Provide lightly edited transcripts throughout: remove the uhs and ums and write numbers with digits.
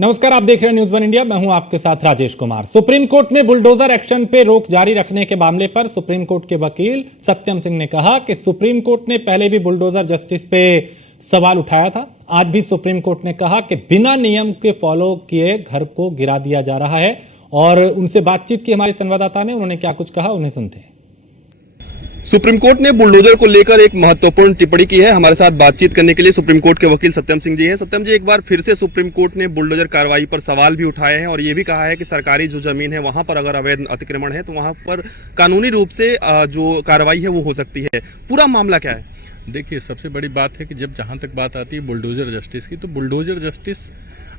नमस्कार, आप देख रहे हैं न्यूज़ वन इंडिया। मैं हूं आपके साथ राजेश कुमार। सुप्रीम कोर्ट में बुलडोजर एक्शन पे रोक जारी रखने के मामले पर सुप्रीम कोर्ट के वकील सत्यम सिंह ने कहा कि सुप्रीम कोर्ट ने पहले भी बुलडोजर जस्टिस पे सवाल उठाया था। आज भी सुप्रीम कोर्ट ने कहा कि बिना नियम के फॉलो किए घर को गिरा दिया जा रहा है। और उनसे बातचीत की हमारे संवाददाता ने, उन्होंने क्या कुछ कहा, उन्हें सुनते हैं। सुप्रीम कोर्ट ने बुलडोजर को लेकर एक महत्वपूर्ण टिप्पणी की है। हमारे साथ बातचीत करने के लिए सुप्रीम कोर्ट के वकील सत्यम सिंह जी हैं। सत्यम जी, एक बार फिर से सुप्रीम कोर्ट ने बुलडोजर कार्रवाई पर सवाल भी उठाए हैं और ये भी कहा है कि सरकारी जो जमीन है वहां पर अगर अवैध अतिक्रमण है तो वहां पर कानूनी रूप से जो कार्रवाई है वो हो सकती है। पूरा मामला क्या है? देखिए, सबसे बड़ी बात है कि जब जहाँ तक बात आती है बुलडोजर जस्टिस की, तो बुलडोजर जस्टिस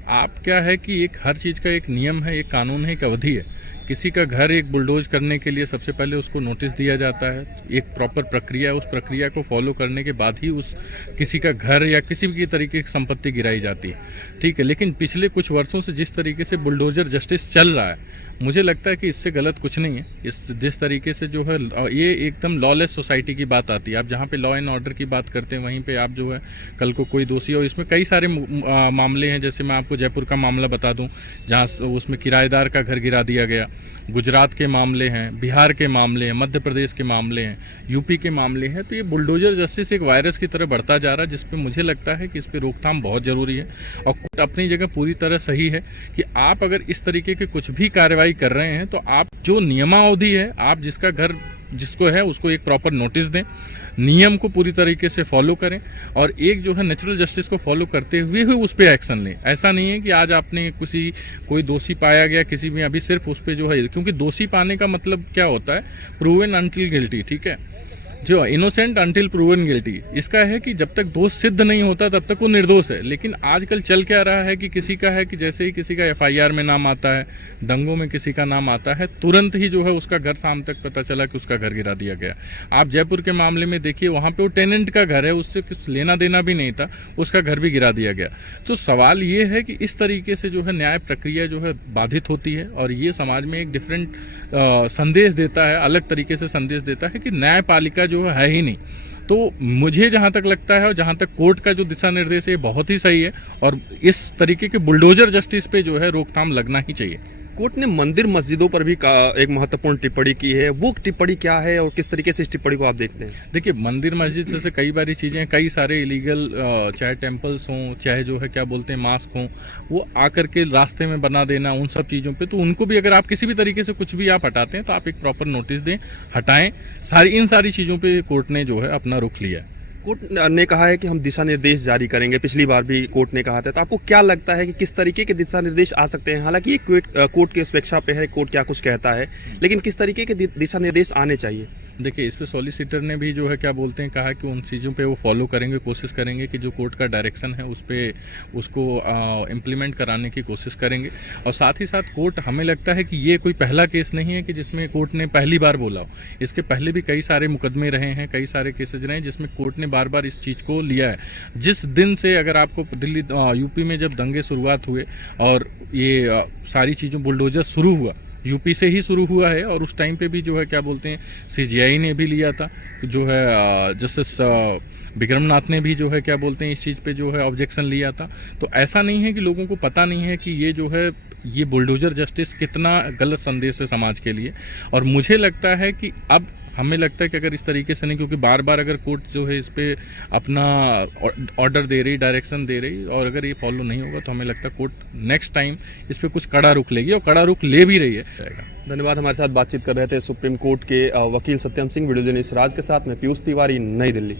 आप क्या है कि एक हर चीज़ का एक नियम है, एक कानून है, एक अवधि है। किसी का घर एक बुलडोज करने के लिए सबसे पहले उसको नोटिस दिया जाता है, एक प्रॉपर प्रक्रिया है। उस प्रक्रिया को फॉलो करने के बाद ही उस किसी का घर या किसी भी तरीके की संपत्ति गिराई जाती है, ठीक है। लेकिन पिछले कुछ वर्षों से जिस तरीके से बुलडोजर जस्टिस चल रहा है, मुझे लगता है कि इससे गलत कुछ नहीं है। इस जिस तरीके से जो है ये एकदम लॉलेस सोसाइटी की बात आती है। आप जहाँ पे लॉ एंड ऑर्डर की बात करते हैं वहीं पे आप जो है कल को कोई दोषी हो। इसमें कई सारे मामले हैं। जैसे मैं आपको जयपुर का मामला बता दूं, जहाँ उसमें किराएदार का घर गिरा दिया गया। गुजरात के मामले हैं, बिहार के मामले हैं, मध्य प्रदेश के मामले हैं, यूपी के मामले हैं। तो ये बुलडोजर जस्टिस एक वायरस की तरह बढ़ता जा रहा है, जिसपे मुझे लगता है कि इस पर रोकथाम बहुत ज़रूरी है। और कोर्ट अपनी जगह पूरी तरह सही है कि आप अगर इस तरीके के कुछ भी कार्रवाई कर रहे हैं तो आप जो नियमावधि है, आप जिसका घर जिसको है उसको एक प्रॉपर नोटिस दें, नियम को पूरी तरीके से फॉलो करें और एक जो है नेचुरल जस्टिस को फॉलो करते हुए उस पर एक्शन लें। ऐसा नहीं है कि आज आपने कोई दोषी पाया गया किसी में, अभी सिर्फ उस पर जो है, क्योंकि दोषी पाने का मतलब क्या होता है, प्रूवन अनटिल गिल्टी, ठीक है, जो इनोसेंट अनटिल प्रूवन गिल्टी। इसका है कि जब तक दोष सिद्ध नहीं होता तब तक वो निर्दोष है। लेकिन आजकल चल क्या रहा है कि किसी का है कि जैसे ही किसी का एफआईआर में नाम आता है, दंगों में किसी का नाम आता है, तुरंत ही जो है उसका घर शाम तक पता चला कि उसका घर गिरा दिया गया। आप जयपुर के मामले में देखिए, वहाँ पे वो टेनेंट का घर है, उससे कुछ लेना देना भी नहीं था, उसका घर भी गिरा दिया गया। तो सवाल ये है कि इस तरीके से जो है न्याय प्रक्रिया जो है बाधित होती है और ये समाज में एक डिफरेंट संदेश देता है, अलग तरीके से संदेश देता है कि न्यायपालिका जो है ही नहीं। तो मुझे जहां तक लगता है और जहां तक कोर्ट का जो दिशा निर्देश है बहुत ही सही है और इस तरीके के बुलडोजर जस्टिस पे जो है रोकथाम लगना ही चाहिए। कोर्ट ने मंदिर मस्जिदों पर भी एक महत्वपूर्ण टिप्पणी की है। वो टिप्पणी क्या है और किस तरीके से इस टिप्पणी को आप देखते हैं? देखिए, मंदिर मस्जिद जैसे कई बारी चीज़ें, कई सारे इलीगल चाहे टेम्पल्स हों, चाहे जो है क्या बोलते हैं मास्क हों, वो आकर के रास्ते में बना देना, उन सब चीज़ों पे तो उनको भी अगर आप किसी भी तरीके से कुछ भी आप हटाते हैं तो आप एक प्रॉपर नोटिस दें, हटाएं। इन सारी चीज़ों पर कोर्ट ने जो है अपना रुख लिया है। कोर्ट ने कहा है कि हम दिशा निर्देश जारी करेंगे। पिछली बार भी कोर्ट ने कहा था। तो आपको क्या लगता है कि किस तरीके के दिशा निर्देश आ सकते हैं? हालांकि ये कोर्ट की अपेक्षा पे है, कोर्ट क्या कुछ कहता है, लेकिन किस तरीके के दिशा निर्देश आने चाहिए? देखिए, इस पे सॉलिसिटर ने भी जो है क्या बोलते हैं कहा कि उन चीज़ों पे वो फॉलो करेंगे, कोशिश करेंगे कि जो कोर्ट का डायरेक्शन है उस पे उसको इम्प्लीमेंट कराने की कोशिश करेंगे। और साथ ही साथ कोर्ट, हमें लगता है कि ये कोई पहला केस नहीं है कि जिसमें कोर्ट ने पहली बार बोला हो। इसके पहले भी कई सारे मुकदमे रहे हैं, कई सारे केसेज रहे हैं जिसमें कोर्ट ने बार बार इस चीज़ को लिया है। जिस दिन से, अगर आपको दिल्ली यूपी में जब दंगे शुरुआत हुए और ये सारी चीज़ों बुलडोजर शुरू हुआ, यूपी से ही शुरू हुआ है और उस टाइम पे भी जो है क्या बोलते हैं सीजीआई ने भी लिया था, जो है जस्टिस विक्रमनाथ ने भी जो है क्या बोलते हैं इस चीज़ पे जो है ऑब्जेक्शन लिया था। तो ऐसा नहीं है कि लोगों को पता नहीं है कि ये जो है ये बुलडोजर जस्टिस कितना गलत संदेश है समाज के लिए। और मुझे लगता है कि अब हमें लगता है कि अगर इस तरीके से नहीं, क्योंकि बार बार अगर कोर्ट जो है इस पे अपना ऑर्डर दे रही, डायरेक्शन दे रही और अगर ये फॉलो नहीं होगा तो हमें लगता है कोर्ट नेक्स्ट टाइम इस पे कुछ कड़ा रुख लेगी और कड़ा रुख ले भी रही है। धन्यवाद। हमारे साथ बातचीत कर रहे थे सुप्रीम कोर्ट के वकील सत्यम सिंह। वीडियो जर्नलिस्ट राज के साथ मैं पीयूष तिवारी, नई दिल्ली।